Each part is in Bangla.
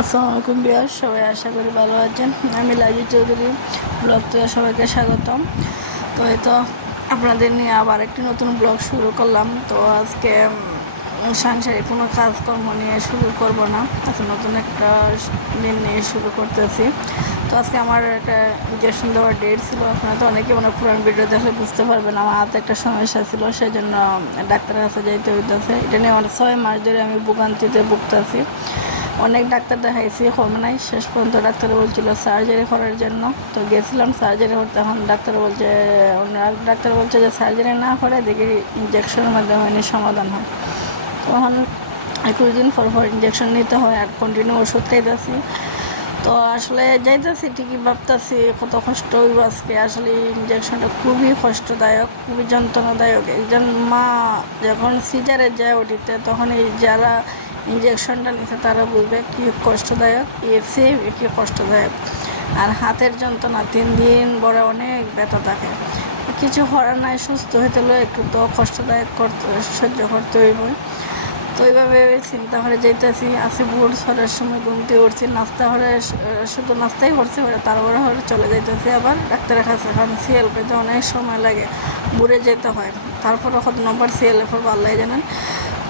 আসসালামু আলাইকুম বিয়ার সবাই, আশা করি ভালো আছেন। আমি লাজি চৌধুরী, ব্লগ থেকে সবাইকে স্বাগতম। তো এই তো আপনাদের নিয়ে আবার একটি নতুন ব্লগ শুরু করলাম। তো আজকে সাংসারিক কোনো কাজকর্ম নিয়ে শুরু করব না, আজকে নতুন একটা দিন নিয়ে শুরু করতেছি। তো আজকে আমার একটা ইঞ্জেকশন দেওয়ার ডেট ছিল। আপনারা তো অনেকে পুরান ভিডিও দেখলে বুঝতে পারবেন আমার হাতে একটা সমস্যা ছিল, সেই জন্য ডাক্তারের কাছে যাইতে হইতেছে। এটা নিয়ে আমার 6 মাস ধরে আমি ভোগান্তিতে ভুগতেছি। অনেক ডাক্তার দেখাইছি, কমে নাই। শেষ পর্যন্ত ডাক্তার বলছিল সার্জারি করার জন্য। তো গেছিলাম সার্জারি করতে। এখন ডাক্তার বলছে যে সার্জারি না করে দেখি ইঞ্জেকশনের মাধ্যমে সমাধান হয়। তখন 21 দিন পর ইঞ্জেকশন নিতে হয় আর কন্টিনিউ ওষুধ খাইতেছি। তো আসলে যাইতেছি ঠিকই, ভাবতেছি কত কষ্ট হইব আজকে। আসলে ইঞ্জেকশনটা খুবই কষ্টদায়ক, খুবই যন্ত্রণাদায়ক। একজন মা যখন সিজারে যায় ওটিতে, তখন এই যারা ইঞ্জেকশনটা নিচ্ছে তারা বুঝবে কী কষ্টদায়ক, সেম কী কষ্টদায়ক। আর হাতের যন্ত্রণা 3 দিন বড় অনেক ব্যথা থাকে। কিছু করার নাই, সুস্থ হইতে হলে একটু তো কষ্টদায়ক সহ্য করতে হইব। তো এইভাবে চিন্তা করে যাইতেছি। আজকে ভোর 6টার সময় ঘুমতে উঠছি, নাস্তা করে শুধু নাস্তাই করছি, তারপরে চলে যাইতেছি আবার ডাক্তারের কাছে। কারণ সিএল পেতে অনেক সময় লাগে, ঘুরে যেতে হয়। তারপরে কত নম্বর সিএলের পর ভাল্লাই জানেন।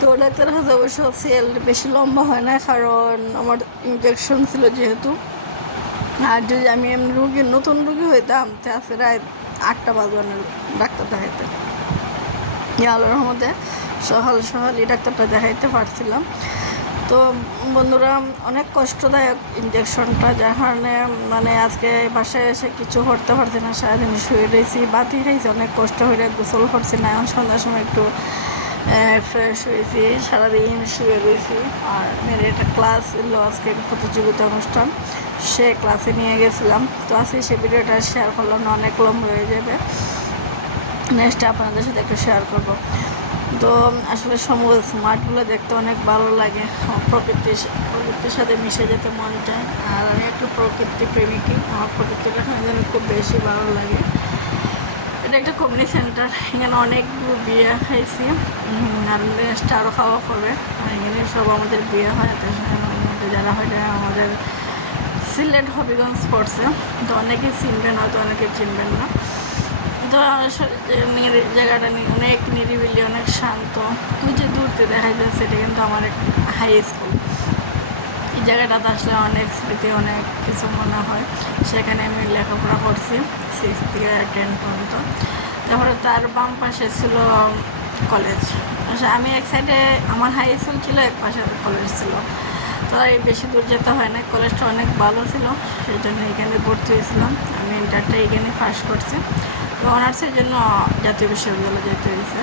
তো ডাক্তারের কাছে অবশ্য সিএল বেশি লম্বা হয় না, কারণ আমার ইনজেকশন ছিল যেহেতু। আর যদি আমি এমনি নতুন রুগী হইতাম, তো আছে রাত 8টা বাজবানের ডাক্তার দেখাইতে। আল্লাহর রহমতে সকাল এই ডাক্তারটা দেখাইতে পারছিলাম। তো বন্ধুরা, অনেক কষ্টদায়ক ইঞ্জেকশনটা, যার কারণে আজকে বাসায় এসে কিছু করতে পারছি না। সারাদিন শুয়ে রয়েছি, বাতি খাইছি, অনেক কষ্ট হয়ে গোসল করছি না। এখন সন্ধ্যার সময় একটু ফ্রেশ হয়েছি, সারাদিন শুয়ে রয়েছি। আর মেয়ের একটা ক্লাস এলো, আজকে প্রতিযোগিতা অনুষ্ঠান, সে ক্লাসে নিয়ে গেছিলাম। তো আজকে সে ভিডিওটা শেয়ার করলাম না, অনেক লম্বা হয়ে যাবে। নেক্সট আপনাদের সাথে একটু শেয়ার করবো। তো আসলে সমুদ্র মাঠগুলো দেখতে অনেক ভালো লাগে। প্রকৃতির সাথে মিশে যেতে মন চায়। আর আমি একটু প্রকৃতি প্রেমিকই, আমার প্রকৃতিটা যেন খুব বেশি ভালো লাগে। এটা একটা কমিউনিটি সেন্টার, এখানে অনেক বিয়ে খাইছি, আর নেক্সট আরও খাওয়া হবে। আর এখানে সব আমাদের বিয়ে হয়, যারা হয় আমাদের সিলেট হবিগঞ্জ পড়ছে। তো অনেকে চিনবেন, হয়তো অনেকে চিনবেন না। তো জায়গাটা অনেক নিরিবিলি, অনেক শান্ত। ওই যে দূরতে দেখা যাচ্ছে, এটা কিন্তু আমার হাই স্কুল। এই জায়গাটাতে আসলে অনেক স্মৃতি, অনেক কিছু মনে হয়। সেখানে আমি লেখাপড়া করছি 6 থেকে 10 পর্যন্ত। তারপরে তার বাম পাশে ছিল কলেজ। আমি এক সাইডে আমার হাই স্কুল ছিল, এক পাশে কলেজ ছিল। তো এই বেশি দূর যেতে হয় না। কলেজটা অনেক ভালো ছিল, সেই জন্য এখানে ভর্তি হয়েছিলাম। আমি ইন্টারটা এখানে ফার্স্ট করছি। তো অনার্সের জন্য জাতীয় বিশ্ববিদ্যালয়ে যেতে হয়েছে।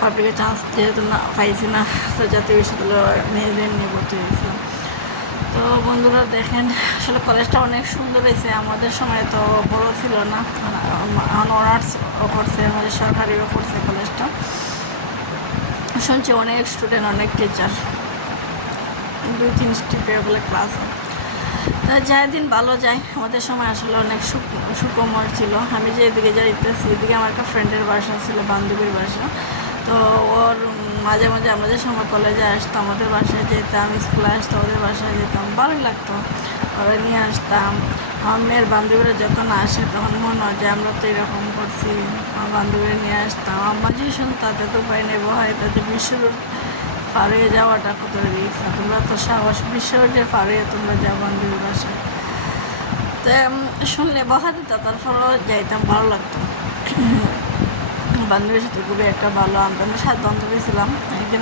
পাবলিকে চান্স যেহেতু না পাইছি না, তো জাতীয় বিশ্ববিদ্যালয় মেয়েদের নিয়ে ভর্তি হয়েছিলাম। তো বন্ধুরা দেখেন, আসলে কলেজটা অনেক সুন্দর হয়েছে। আমাদের সময় তো বড় ছিল না, অনার্স করছে, আমাদের সরকারিও করছে কলেজটা। শুনছি অনেক স্টুডেন্ট, অনেক টিচার, 2-3 স্টিপে বলে ক্লাস হয়। যাই দিন ভালো যায়। আমাদের সময় আসলে অনেক সুকময় ছিল। আমি যে এদিকে যাইতেছি, এদিকে আমার একটা ফ্রেন্ডের বাসা ছিল, বান্ধবীর বাসা। তো ওর মাঝে মাঝে আমরা যে সময় কলেজে আসতাম, আমাদের বাসায় যেতাম, স্কুলে আসতাম, ওদের বাসায় যেতাম, ভালোই লাগতো। ওরা নিয়ে আসতাম। আমার মেয়ের বান্ধবীরা যখন আসে, তখন মনে হয় যে আমরা তো এরকম করছি। আমার বান্ধবীরা নিয়ে আসতাম, আমার যে শুনতাম তো পাই নেবো হয়, তাতে বিশ্বরূপ পার হয়ে যাওয়াটা কত রিক্স। তোমরা তো সাহস বিশ্বরূপে পার হয়ে তোমরা যাও বান্ধবীর বাসায়। তো শুনলে বকা দিত, তারপরও যাইতাম, ভালো লাগতো। বান্ধবীর সাথে খুবই একটা ভালো আমরা 7 বান্ধবী ছিলাম। একদিন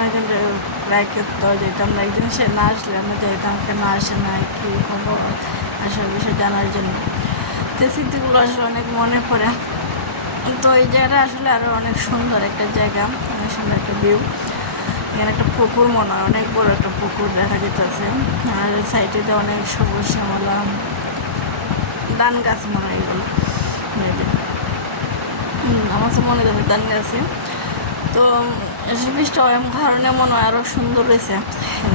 রায়কে তো যেতাম না, একদিন সে না আসলে আমরা যাইতাম, কেন আসে না, কী খবর, আসলে বিষয় জানার জন্য। তো স্মৃতিগুলো আসলে অনেক মনে পড়ে। তো এই জায়গাটা আসলে আরও অনেক সুন্দর একটা জায়গা, অনেক সুন্দর একটা ভিউ। এখানে একটা পুকুর মনে হয়, অনেক বড় একটা পুকুর দেখা যেতেছে। আর সাইডেতে অনেক সবুজ শ্যামলা ধান গাছ মনে হয় এগুলো, আমার তো মনে যাবে ধান গাছে। তো বৃষ্টি এমন কারণে মনে হয় আরও সুন্দর হয়েছে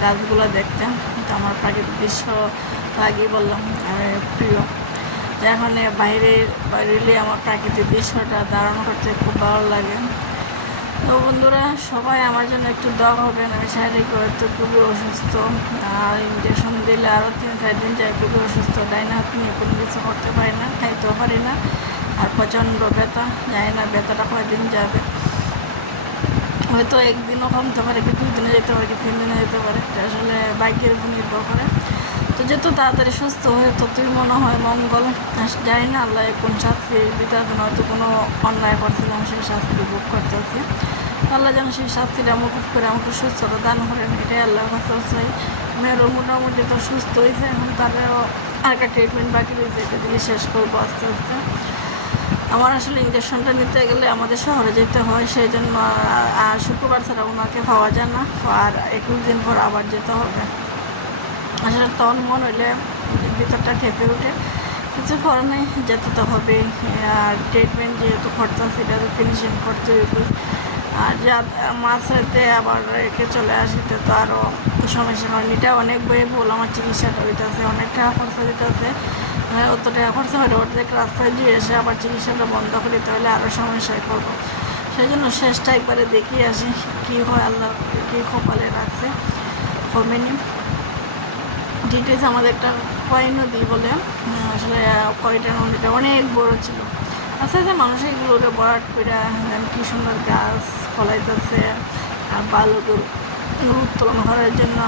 গাছগুলো দেখতে। তো আমার প্রাকৃতিক দৃশ্য তো আগেই বললাম প্রিয়। তো এখন বাইরে আমার প্রাকৃতিক দৃশ্যটা ধারণ করতে খুব ভালো লাগে। তো বন্ধুরা, সবাই আমার জন্য একটু দোয়া করবেন। আমি শারীরিকভাবে তো খুবই অসুস্থ, আর ইঞ্জেকশন দিলে আরও 3-4 দিন যায়, খুবই অসুস্থ, ডাইন হাত নিয়ে কোনো কিছু করতে পারি না, খাইতেও পারি না, আর প্রচণ্ড ব্যথা, জানি না ব্যথাটা কয়দিন যাবে, হয়তো একদিনও কমতে পারে, কি 2 দিনে যেতে পারে, কি 3 দিনে যেতে পারে, এটা আসলে বাইকের উপর নির্ভর করে। তো যত তাড়াতাড়ি সুস্থ হয়ে ততই মনে হয় মঙ্গল। জানি না আল্লাহ কোন শাস্তি দিতে আছেন, হয়তো কোনো অন্যায় করছিলাম, সেই শাস্তি ভোগ করতেছি, আল্লাহ যেন সেই শাস্তিটা মুকুব করে আমাকে সুস্থতা দান করেন, এটাই আল্লাহর কাছে চাই। মেয়েরও মোটামুটি তো সুস্থ হয়েছে, এখন তাদেরও আর একটা ট্রিটমেন্ট বাকি রয়েছে, এটা দিয়ে শেষ করবো আস্তে আস্তে। আমার আসলে ইঞ্জেকশনটা নিতে গেলে আমাদের শহরে যেতে হয়, সেই জন্য আর শুক্রবার ছাড়া ওনাকে পাওয়া যায় না, আর 21 দিন পর আবার যেতে হবে। আসলে তখন মন হইলে ভিতরটা খেপে উঠে, কিছু করার নেই, যেতে তো হবে। আর ট্রিটমেন্ট যেহেতু খরচা, সেটা তো ফিনিশিং করতে হইবে, আর যা মাঝে আবার রেখে চলে আসিতে তো আরও সমস্যা হয়। এটা অনেক বই বল, আমার চিকিৎসাটা হইতেছে, অনেক টাকা খরচা দিতেছে, অত টাকা খরচা হলে অর্ধেক রাস্তায় দিয়ে এসে আবার চিকিৎসাটা বন্ধ করি, তাহলে আরও সমস্যায় পড়বো। সেই জন্য শেষটা একবারে দেখিয়ে আসি কী হয়, আল্লাহ কী কপালে রাখছে, কমেনি। ডিটেলস আমাদের একটা কয় নদী বলে, আসলে কয়টা নদীটা অনেক বড় ছিল, আস্তে আস্তে মানুষ এগুলোকে বরাট করে কী সুন্দর গাছ ফলাইতেছে, আর বালুকে উত্তোলন করার জন্য